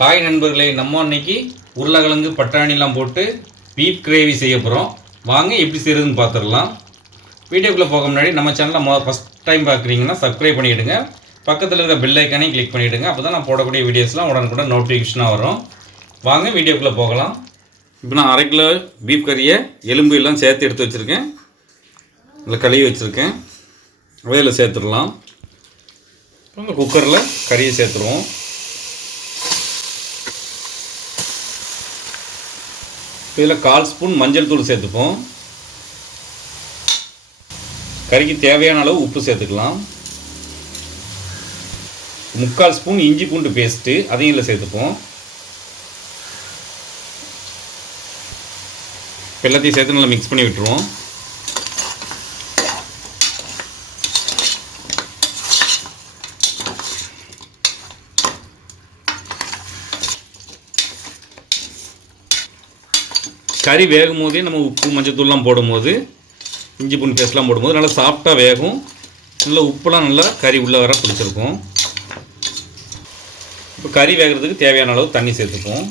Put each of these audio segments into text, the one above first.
Hi நண்பர்களே நம்ம இன்னைக்கு உருளைக்கிழங்கு பட்டாணிலாம் போட்டு பீஃப் கிரேவி செய்ய போகிறோம் வாங்க எப்படி செய்கிறதுன்னு பார்த்துடலாம் வீடியோக்குள்ளே போக முன்னாடி நம்ம சேனலை மொ ஃபஸ்ட் டைம் பார்க்குறீங்கன்னா சப்ஸ்கிரைப் பண்ணிவிடுங்க பக்கத்தில் இருக்க பெல் ஐக்கானையும் கிளிக் பண்ணிவிடுங்க அப்போ தான் நான் போடக்கூடிய வீடியோஸ்லாம் உடனுக்குடன் நோட்டிஃபிகேஷனாக வரும். வாங்க வீடியோக்குள்ளே போகலாம். இப்போ நான் அரை கிலோ பீஃப் கறியை எலும்பு எல்லாம் சேர்த்து எடுத்து வச்சுருக்கேன். இதில் கழுவி வச்சுருக்கேன். அவையில் சேர்த்துடலாம். குக்கரில் கறியை சேர்த்துருவோம். இதில் கால் ஸ்பூன் மஞ்சள் தூள் சேர்த்துப்போம். கறிக்கு தேவையான அளவு உப்பு சேர்த்துக்கலாம். முக்கால் ஸ்பூன் இஞ்சி பூண்டு பேஸ்ட்டு அதையும் இதில் சேர்த்துப்போம். எல்லாத்தையும் சேர்த்து நல்லா மிக்ஸ் பண்ணி விட்டுருவோம். கறி வேகும் போதே நம்ம உப்பு மஞ்சத்தூள்லாம் போடும்போது இஞ்சி பூண்டு பேஸ்ட்லாம் போடும்போது நல்லா சாஃப்டாக வேகும். நல்லா உப்புலாம் நல்லா கறி உள்ளே வர பிடிச்சிருக்கும். இப்போ கறி வேகிறதுக்கு தேவையான அளவு தண்ணி சேர்த்துப்போம்.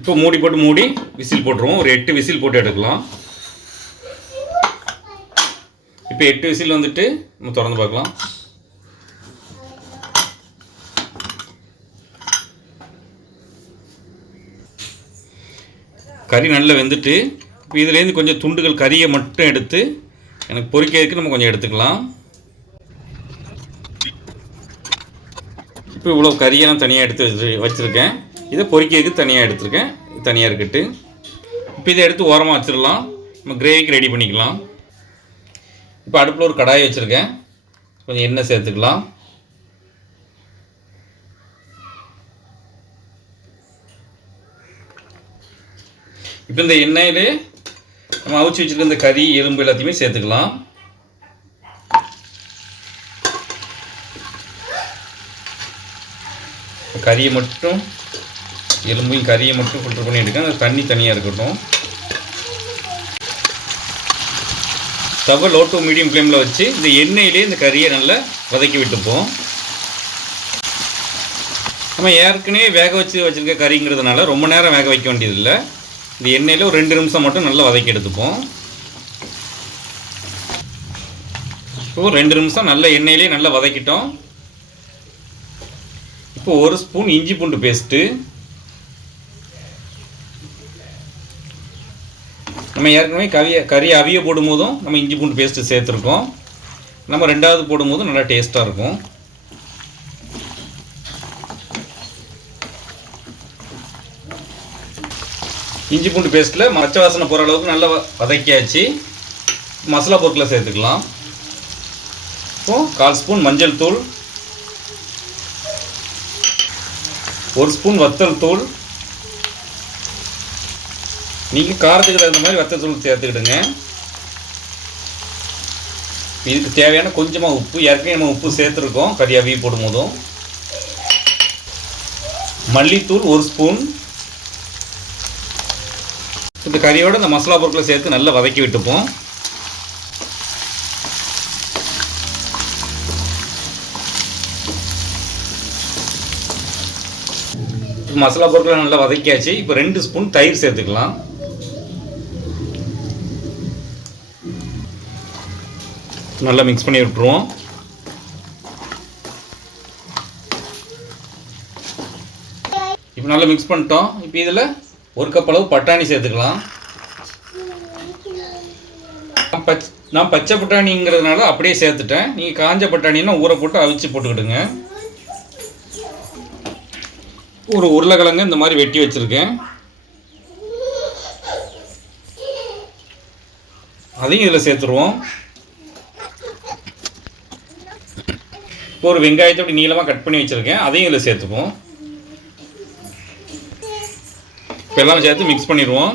இப்போ மூடி போட்டு மூடி விசில் போட்டுருவோம். ஒரு எட்டு விசில் போட்டு எடுக்கலாம். இப்போ எட்டு விசில் வந்துட்டு நம்ம திறந்து பார்க்கலாம். கறி நல்லா வெந்துட்டு இப்போ இதுலேருந்து கொஞ்சம் துண்டுகள் கறியை மட்டும் எடுத்து எனக்கு பொரிக்கிறதுக்கு நம்ம கொஞ்சம் எடுத்துக்கலாம். இப்போ இவ்வளோ கறியை நான் தனியாக எடுத்து வச்சு வச்சுருக்கேன். இதை பொறிக்கிறதுக்கு தனியாக எடுத்திருக்கேன். இது தனியாக இருக்கட்டு இப்போ இதை எடுத்து ஓரமாக வச்சிடலாம். நம்ம கிரேவிக்கு ரெடி பண்ணிக்கலாம். இப்போ அடுப்பில் ஒரு கடாயை வச்சுருக்கேன். கொஞ்சம் எண்ணெய் சேர்த்துக்கலாம். இப்போ இந்த எண்ணெயிலே நம்ம அவிச்சு வச்சுருக்க இந்த கறி எலும்பு எல்லாத்தையுமே சேர்த்துக்கலாம். கறியை மட்டும் எலும்பையும் கறியை மட்டும் ஃபில்டர் பண்ணி எடுக்க அந்த தண்ணி தனியாக இருக்கட்டும். ஸ்டவ் லோ டு மீடியம் ஃப்ளேமில் வச்சு இந்த எண்ணெயிலே இந்த கறியை நல்லா வதக்கி விட்டுப்போம். நம்ம ஏற்கனவே வேக வச்சு வச்சுருக்க கறிங்கிறதுனால ரொம்ப நேரம் வேக வைக்க வேண்டியதில்லை. இந்த எண்ணெயில் ஒரு ரெண்டு நிமிஷம் மட்டும் நல்லா வதக்கி எடுத்துப்போம். இப்போ ரெண்டு நிமிஷம் நல்ல எண்ணெயிலே நல்லா வதக்கிட்டோம். இப்போ ஒரு ஸ்பூன் இஞ்சி பூண்டு பேஸ்ட்டு. நம்ம ஏற்கனவே கவியை கறி அவிய போடும்போதும் நம்ம இஞ்சி பூண்டு பேஸ்ட்டு சேர்த்துருக்கோம். நம்ம ரெண்டாவது போடும்போதும் நல்லா டேஸ்ட்டாக இருக்கும். இஞ்சி பூண்டு பேஸ்ட்டில் மச்ச வாசனை போகிற அளவுக்கு நல்லா வதக்கியாச்சு. மசாலா பொருட்களை சேர்த்துக்கலாம். இப்போ கால் ஸ்பூன் மஞ்சள் தூள். ஒரு ஸ்பூன் வத்தல் தூள். நீங்கள் காரத்துக்கு தகுந்த மாதிரி வத்தல் தூள் சேர்த்துக்கிடுங்க. இதுக்கு தேவையான கொஞ்சமாக உப்பு ஏற்கனவே நம்ம உப்பு சேர்த்துருக்கோம். கறி போடும் போடும்போதும். மல்லித்தூள் ஒரு ஸ்பூன். இந்த கறியோட இந்த மசாலா பொருட்களை சேர்த்து நல்லா வதக்கி விட்டுப்போம். மசாலா பொருட்களை நல்லா வதக்கியாச்சு. இப்போ ரெண்டு ஸ்பூன் தயிர் சேர்த்துக்கலாம். நல்லா மிக்ஸ் பண்ணி விட்டுருவோம். இப்போ நல்லா மிக்ஸ் பண்ணிட்டோம். இப்போ இதில் ஒரு கப் அளவு பட்டாணி சேர்த்துக்கலாம். நான் பச் நான் பச்சை பட்டாணிங்கிறதுனால அப்படியே சேர்த்துட்டேன். நீங்கள் காஞ்ச பட்டாணின்னா ஊற போட்டு அவிச்சு போட்டுக்கிடுங்க. ஒரு உருளைக்கிழங்கு இந்த மாதிரி வெட்டி வச்சுருக்கேன். அதையும் இதில் சேர்த்துருவோம். இப்போ ஒரு வெங்காயத்தை அப்படி நீளமாக கட் பண்ணி வச்சுருக்கேன். அதையும் இதில் சேர்த்துப்போம். இப்போ எல்லாம் சேர்த்து மிக்ஸ் பண்ணிடுவோம்.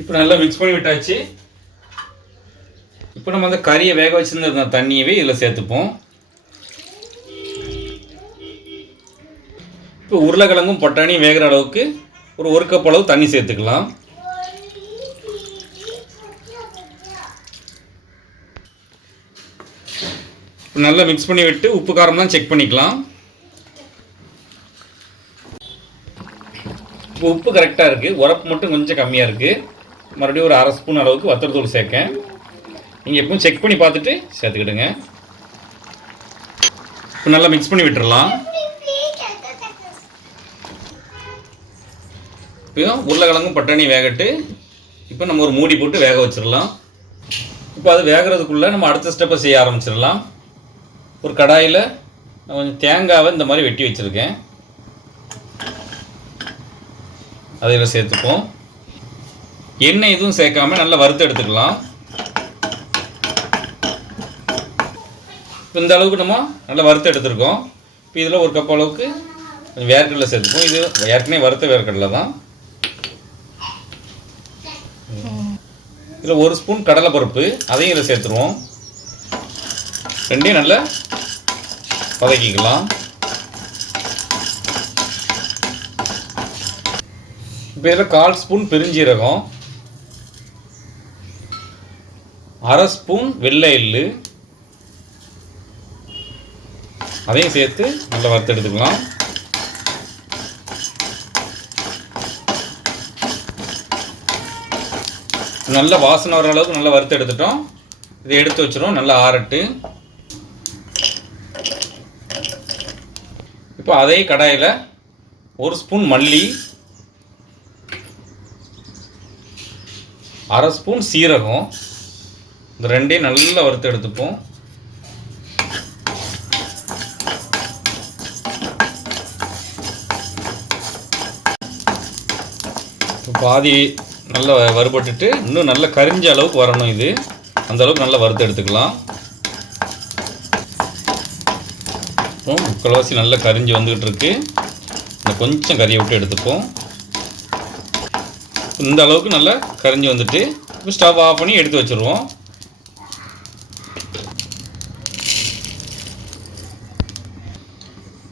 இப்போ நல்லா மிக்ஸ் பண்ணி விட்டாச்சு. இப்போ நம்ம அந்த கறியை வேக வச்சுருந்த தண்ணியவே இதில் சேர்த்துப்போம். இப்போ உருளைக்கிழங்கும் பட்டாணியும் வேகிற அளவுக்கு ஒரு ஒரு கப் அளவு தண்ணி சேர்த்துக்கலாம். நல்லா மிக்ஸ் பண்ணி விட்டு உப்பு காரம்லாம் செக் பண்ணிக்கலாம். இப்போ உப்பு கரெக்டாக இருக்குது உரப்பு மட்டும் கொஞ்சம் கம்மியாக இருக்குது மறுபடியும் ஒரு அரை ஸ்பூன் அளவுக்கு வத்தல் சேர்க்கேன். நீங்கள் எப்பவும் செக் பண்ணி பார்த்துட்டு சேர்த்துக்கிடுங்க. இப்போ நல்லா மிக்ஸ் பண்ணி விட்டுடலாம் இப்போ உருளைக்கிழங்கும் பட்டாணி வேகட்டு. இப்போ நம்ம ஒரு மூடி போட்டு வேக வச்சிடலாம். இப்போ அது வேகிறதுக்குள்ளே நம்ம அடுத்த ஸ்டெப்பை செய்ய ஆரம்பிச்சிடலாம். ஒரு கடாயில் நான் கொஞ்சம் தேங்காவை இந்த மாதிரி வெட்டி வச்சுருக்கேன். அதில் சேர்த்துப்போம். எண்ணெய் எதுவும் சேர்க்காம நல்லா வறுத்து எடுத்துக்கலாம். இப்போ இந்த அளவுக்கு நம்ம நல்லா வறுத்து எடுத்துருக்கோம். இப்போ இதில் ஒரு கப் அளவுக்கு கொஞ்சம் வேர்க்கடலை சேர்த்துப்போம். இது ஏற்கனவே வறுத்த வேர்க்கடலை தான். இதில் ஒரு ஸ்பூன் கடலைப்பருப்பு அதையும் இதில் சேர்த்துருவோம். ரெண்டையும் நல்லா வதக்கிக்கலாம். இப்போ இதில் கால் ஸ்பூன் பெருஞ்சீரகம் அரை ஸ்பூன் வெள்ளை எள்ளு அதையும் சேர்த்து நல்லா வறுத்து எடுத்துக்கலாம். நல்ல வாசனை வர அளவுக்கு நல்லா வறுத்து எடுத்துட்டோம். இதை எடுத்து வச்சிடும் நல்லா ஆறட்டு. இப்போ அதே கடாயில் ஒரு ஸ்பூன் மல்லி அரை ஸ்பூன் சீரகம். இந்த ரெண்டையும் நல்லா வறுத்து எடுத்துப்போம். பாதி நல்லா வறுபட்டுட்டு இன்னும் நல்லா கரிஞ்ச அளவுக்கு வரணும் இது. அந்த அளவுக்கு நல்லா வறுத்து எடுத்துக்கலாம். முக்கால்வாசி நல்லா கரிஞ்சு வந்துக்கிட்டு இருக்கு. இந்த கொஞ்சம் கறியை விட்டு எடுத்துப்போம். இந்த அளவுக்கு நல்லா கரைஞ்சி வந்துட்டு இப்போ ஸ்டவ் ஆஃப் பண்ணி எடுத்து வச்சுருவோம்.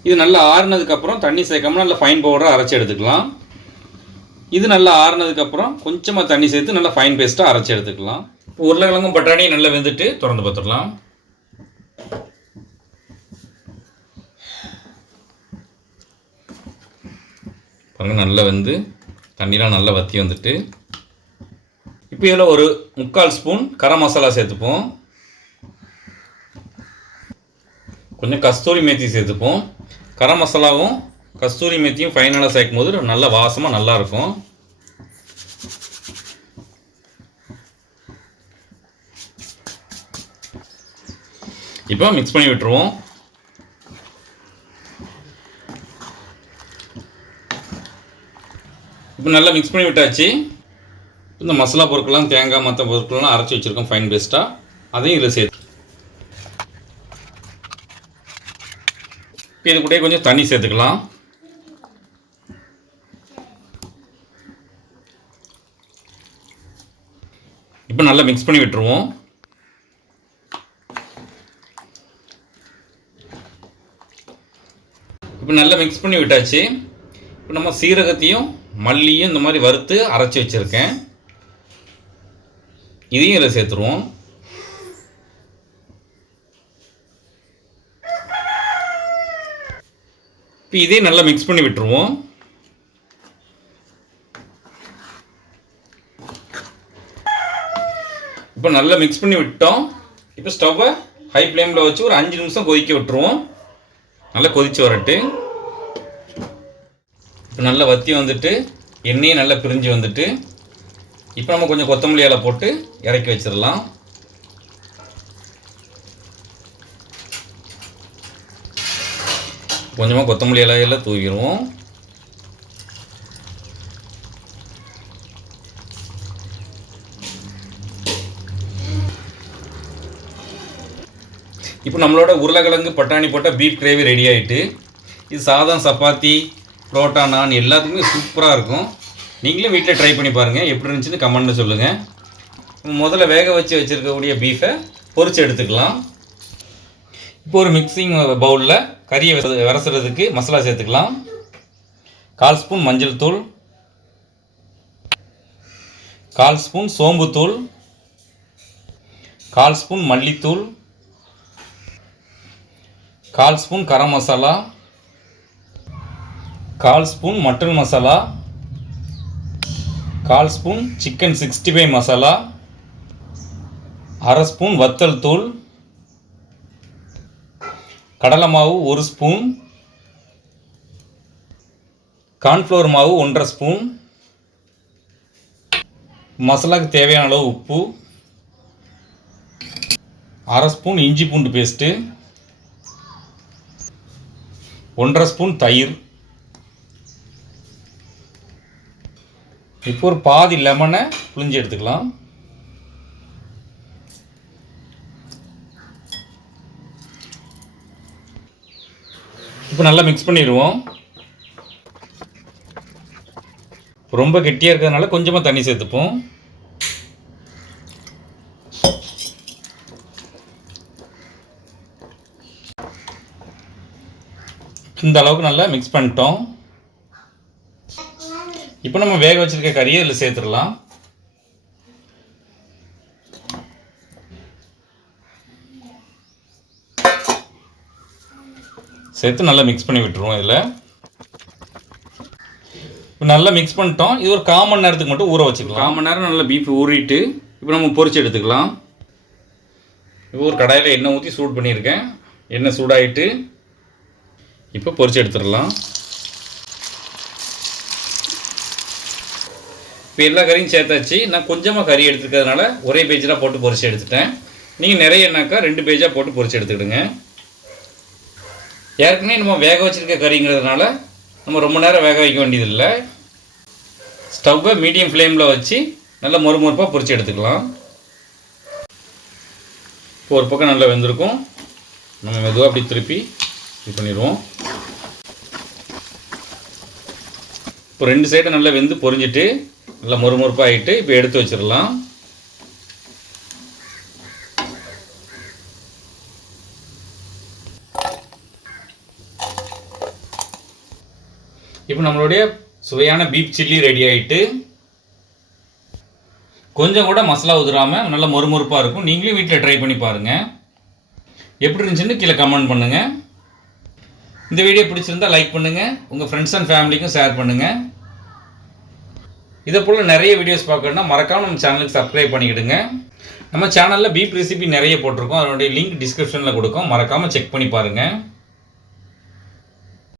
இது நல்லா ஆறுனதுக்கப்புறம் தண்ணி சேர்க்காம நல்லா ஃபைன் பவுடராக அரைச்சி எடுத்துக்கலாம். இது நல்லா ஆறுனதுக்கப்புறம் கொஞ்சமாக தண்ணி சேர்த்து நல்லா ஃபைன் பேஸ்ட்டாக அரைச்சி எடுத்துக்கலாம். உருளைக்கிழங்கும் பட்டாணியும் நல்லா வெந்துட்டு திறந்து பார்த்துடலாம். பாருங்கள் நல்லா வந்து தண்ணிலாம் நல்லா வற்றி வந்துட்டு இப்போ இதில் ஒரு முக்கால் ஸ்பூன் கரம் மசாலா சேர்த்துப்போம். கொஞ்சம் கஸ்தூரி மேத்தி சேர்த்துப்போம். கரம் மசாலாவும் கஸ்தூரி மேத்தியும் ஃபைனலாக சேர்க்கும் போது நல்ல வாசமாக நல்லாயிருக்கும் இப்போ மிக்ஸ் பண்ணி விட்டுருவோம். இப்போ நல்லா மிக்ஸ் பண்ணி விட்டாச்சு. இந்த மசாலா பொருட்கள்லாம் தேங்காய் மற்ற பொருட்கள்லாம் அரைச்சி வச்சுருக்கோம் ஃபைன் பேஸ்ட்டாக அதையும் இதில் சேர்த்து. இப்போ இது கூட கொஞ்சம் தண்ணி சேர்த்துக்கலாம். இப்போ நல்லா மிக்ஸ் பண்ணி விட்டுருவோம். இப்போ நல்லா மிக்ஸ் பண்ணி விட்டாச்சு. இப்போ நம்ம சீரகத்தையும் மல்லியும் இந்த மாதிரி வறுத்து அரைச்சி வச்சுருக்கேன். இதையும் இதில் சேர்த்துருவோம். இப்போ இதையும் நல்லா மிக்ஸ் பண்ணி விட்டுருவோம். இப்போ நல்லா மிக்ஸ் பண்ணி விட்டோம். இப்போ ஸ்டவ்வை ஹை ஃப்ளேமில் வச்சு ஒரு அஞ்சு நிமிஷம் கொதிக்க விட்டுருவோம். நல்லா கொதிச்சு வரட்டு. இப்போ நல்லா வத்தி வந்துட்டு எண்ணெயும் நல்லா பிரிஞ்சு வந்துட்டு இப்போ நம்ம கொஞ்சம் கொத்தமல்லி இலை போட்டு இறக்கி வச்சிடலாம். கொஞ்சமாக கொத்தமல்லி இலையெல்லாம் தூவிடுவோம். இப்போ நம்மளோட உருளைக்கிழங்கு பட்டாணி போட்டால் பீஃப் கிரேவி ரெடி ஆகிட்டு இது சாதம் சப்பாத்தி புரோட்டா நான் எல்லாத்துக்குமே சூப்பராக இருக்கும். நீங்களும் வீட்டில் ட்ரை பண்ணி பாருங்கள் எப்படி இருந்துச்சுன்னு கமெண்ட்டில் சொல்லுங்கள் முதல்ல வேக வச்சு வச்சுருக்கக்கூடிய பீஃபை பொறிச்சு எடுத்துக்கலாம். இப்போ ஒரு மிக்சிங் பவுலில் கறியை விர- விரசுறதுக்கு மசாலா சேர்த்துக்கலாம். கால் ஸ்பூன் மஞ்சள் தூள். கால் ஸ்பூன் சோம்புத்தூள் கால் ஸ்பூன் மல்லித்தூள். கால் ஸ்பூன் கரம் மசாலா. கால் ஸ்பூன் மட்டன் மசாலா கால் spoon chicken sixty five masala அரை ஸ்பூன் வத்தல் தூள் கடலை மாவு ஒரு ஸ்பூன் கார்ன்ஃப்ளவர் மாவு ஒன்றரை ஸ்பூன் மசாலாவுக்கு தேவையான அளவு உப்பு அரை ஸ்பூன் இஞ்சி பூண்டு பேஸ்ட்டு ஒன்றரை ஸ்பூன் தயிர் இப்போ ஒரு பாதி லெமனை புளிஞ்சு எடுத்துக்கலாம். இப்போ நல்லா மிக்ஸ் பண்ணிடுவோம். ரொம்ப கெட்டியாக இருக்கிறதுனால கொஞ்சமாக தண்ணி சேர்த்துப்போம். இந்த அளவுக்கு நல்லா மிக்ஸ் பண்ணிட்டோம். இப்போ நம்ம வேக வச்சுருக்க கறியை இதில் சேர்த்துடலாம். சேர்த்து நல்லா மிக்ஸ் பண்ணி விட்டுருவோம் இதில். இப்போ நல்லா மிக்ஸ் பண்ணிட்டோம். இது ஒரு கால் மணி நேரத்துக்கு மட்டும் ஊற வச்சுக்கலாம். கால் மணி நேரம் நல்லா பீஃப் ஊறிட்டு இப்போ நம்ம பொரிச்சு எடுத்துக்கலாம். இப்போ ஒரு கடாயில் எண்ணெய் ஊற்றி சூட் பண்ணியிருக்கேன். எண்ணெய் சூடாயிட்டு இப்போ பொறிச்சு எடுத்துடலாம். இப்போ எல்லா கறியும் சேர்த்தாச்சு. நான் கொஞ்சமாக கறி எடுத்துருக்கிறதுனால ஒரே பேஜில் போட்டு பொரிச்சு எடுத்துட்டேன். நீங்கள் நிறைய என்னாக்கா ரெண்டு பேஜாக போட்டு பொரிச்சு எடுத்துக்கிடுங்க. ஏற்கனவே நம்ம வேக வச்சிருக்க கறிங்கிறதுனால நம்ம ரொம்ப நேரம் வேக வைக்க வேண்டியதில்லை. ஸ்டவ்வை மீடியம் ஃப்ளேமில் வச்சு நல்லா மொறுமொறுப்பாக பொரிச்சு எடுத்துக்கலாம். இப்போ ஒரு பக்கம் நல்லா வெந்திருக்கும். நம்ம மெதுவாக அப்படி திருப்பி இது பண்ணிடுவோம். இப்போ ரெண்டு சைடும் நல்லா வெந்து பொரிஞ்சிட்டு நல்லா மொறுமொறுப்பாக ஆகிட்டு இப்போ எடுத்து வச்சிடலாம். இப்போ நம்மளுடைய சுவையான பீப் சில்லி ரெடி ஆகிட்டு கொஞ்சம் கூட மசாலா உதிராமல் நல்லா மொறுமொறுப்பாக இருக்கும். நீங்களும் வீட்டில் ட்ரை பண்ணி பாருங்கள் எப்படி இருந்துச்சுன்னு கீழே கமெண்ட் பண்ணுங்கள் இந்த வீடியோ பிடிச்சிருந்தா லைக் பண்ணுங்கள் உங்கள் ஃப்ரெண்ட்ஸ் அண்ட் ஃபேமிலிக்கும் ஷேர் பண்ணுங்கள் இதை போல் நிறைய வீடியோஸ் பார்க்கணுன்னா மறக்காமல் நம்ம சேனலுக்கு சப்ஸ்கிரைப் பண்ணிக்கிடுங்க. நம்ம சேனலில் பீப் ரெசிபி நிறைய போட்டிருக்கோம். அதனுடைய லிங்க் டிஸ்கிரிப்ஷனில் கொடுக்கும். மறக்காமல் செக் பண்ணி பாருங்கள்